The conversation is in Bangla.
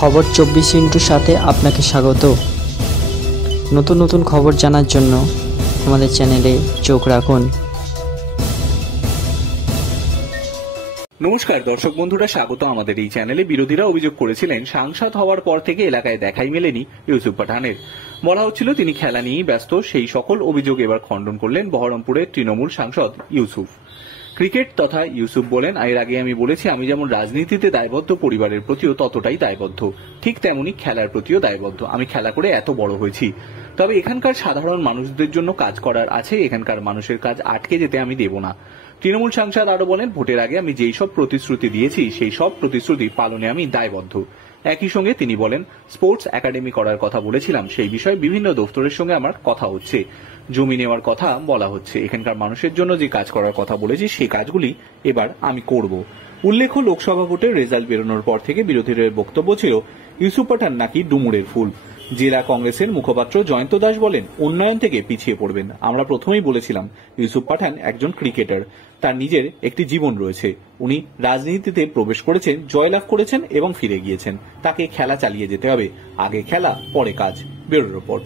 খবর 24 সাথে আপনাকে স্বাগত। নতুন নতুন খবর জানার জন্য আমাদের চ্যানেলে চোখ রাখুন। নমস্কার দর্শক বন্ধুরা, স্বাগত আমাদের এই চ্যানেলে। বিরোধীরা অভিযোগ করেছিলেন সাংসদ হওয়ার পর থেকে এলাকায় দেখাই মেলেনি ইউসুফ পাঠানের। বলা হচ্ছিল তিনি খেলা নিয়েই ব্যস্ত। সেই সকল অভিযোগ এবার খণ্ডন করলেন বহরমপুরের তৃণমূল সাংসদ ইউসুফ। ক্রিকেট তথা ইউসুফ বলেন, এর আগে আমি বলেছি আমি যেমন রাজনীতিতে দায়বদ্ধ, পরিবারের প্রতিও ততটাই দায়বদ্ধ, ঠিক তেমনি খেলার প্রতিও দায়বদ্ধ। আমি খেলা করে এত বড় হয়েছি, তবে এখানকার সাধারণ মানুষদের জন্য কাজ করার আছে। এখানকার মানুষের কাজ আটকে যেতে আমি দেব না। তৃণমূল সাংসদ আরো বলেন, ভোটের আগে আমি যেই সব প্রতিশ্রুতি দিয়েছি সেই সব প্রতিশ্রুতি পালনে আমি দায়বদ্ধ। একই সঙ্গে তিনি বলেন, স্পোর্টস একাডেমি করার কথা বলেছিলাম, সেই বিষয়ে বিভিন্ন দপ্তরের সঙ্গে আমার কথা হচ্ছে, জমি নেওয়ার কথা বলা হচ্ছে। এখানকার মানুষের জন্য যে কাজ করার কথা বলেছি সেই কাজগুলি এবার আমি করব। উল্লেখ্য, লোকসভা ভোটের রেজাল্ট বেরোনোর পর থেকে বিরোধীদের বক্তব্য ছিল ইউসুফ পাঠান নাকি ডুমুরের ফুল। জেলা কংগ্রেসের মুখপাত্র জয়ন্ত দাস বলেন, উন্নয়ন থেকে পিছিয়ে পড়বেন। আমরা প্রথমেই বলেছিলাম ইউসুফ পাঠান একজন ক্রিকেটার, তার নিজের একটি জীবন রয়েছে। উনি রাজনীতিতে প্রবেশ করেছেন, জয়লাভ করেছেন এবং ফিরে গিয়েছেন। তাকে খেলা চালিয়ে যেতে হবে। আগে খেলা, পরে কাজ। Bureau report.